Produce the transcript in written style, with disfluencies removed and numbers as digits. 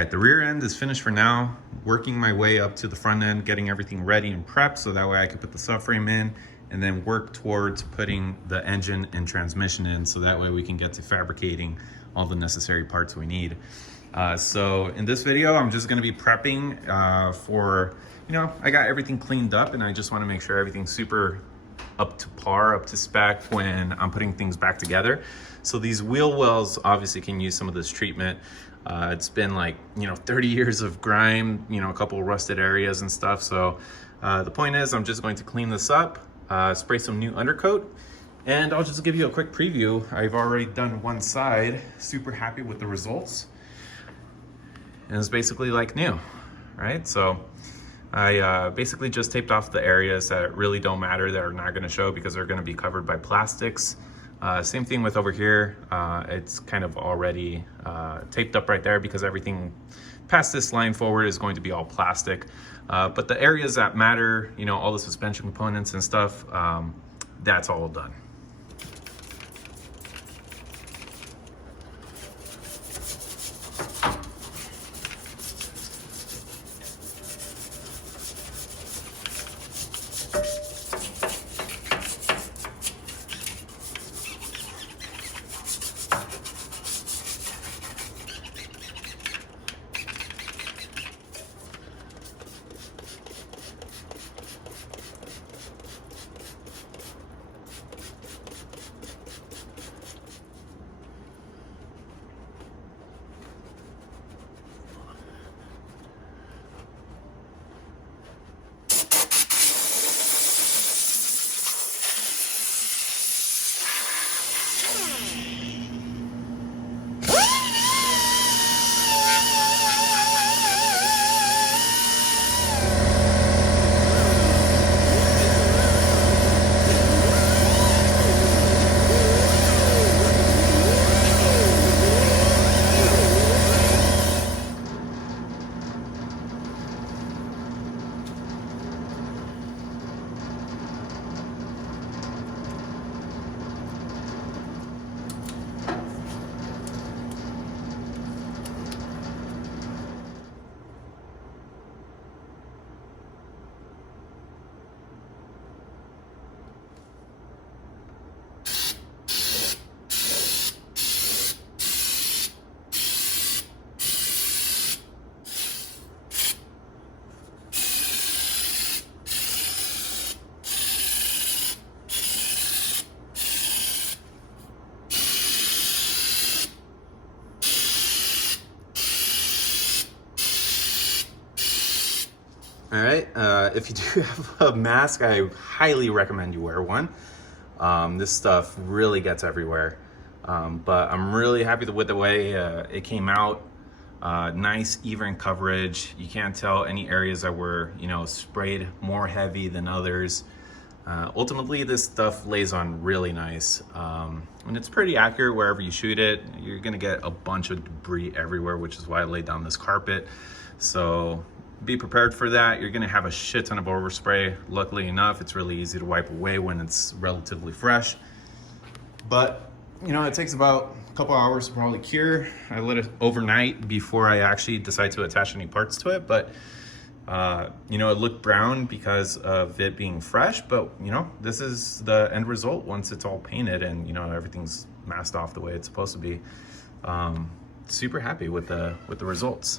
right, the rear end is finished for now. Working my way up to the front end, getting everything ready and prepped so that way I can put the subframe in and then work towards putting the engine and transmission in so that way we can get to fabricating all the necessary parts we need. So in this video, I'm just gonna be prepping for, I got everything cleaned up and I just wanna make sure everything's super up to par, up to spec when I'm putting things back together. So these wheel wells obviously can use some of this treatment. It's been like, 30 years of grime, a couple of rusted areas and stuff. So the point is I'm just going to clean this up, spray some new undercoat, and I'll just give you a quick preview. I've already done one side, super happy with the results. And it's basically like new, right? So I basically just taped off the areas that really don't matter, that are not gonna show because they're gonna be covered by plastics. Same thing with over here. It's kind of already taped up right there because everything past this line forward is going to be all plastic. But the areas that matter, all the suspension components and stuff, that's all done. All right, if you do have a mask, I highly recommend you wear one. This stuff really gets everywhere. But I'm really happy with the way it came out. Nice, even coverage. You can't tell any areas that were, sprayed more heavy than others. Ultimately, this stuff lays on really nice. And it's pretty accurate wherever you shoot it. You're gonna get a bunch of debris everywhere, which is why I laid down this carpet. So be prepared for that. You're gonna have a shit ton of overspray. Luckily enough, it's really easy to wipe away when it's relatively fresh. But, it takes about a couple hours to probably cure. I let it overnight before I actually decide to attach any parts to it. But, it looked brown because of it being fresh. But, this is the end result once it's all painted and, everything's masked off the way it's supposed to be. Super happy with the results.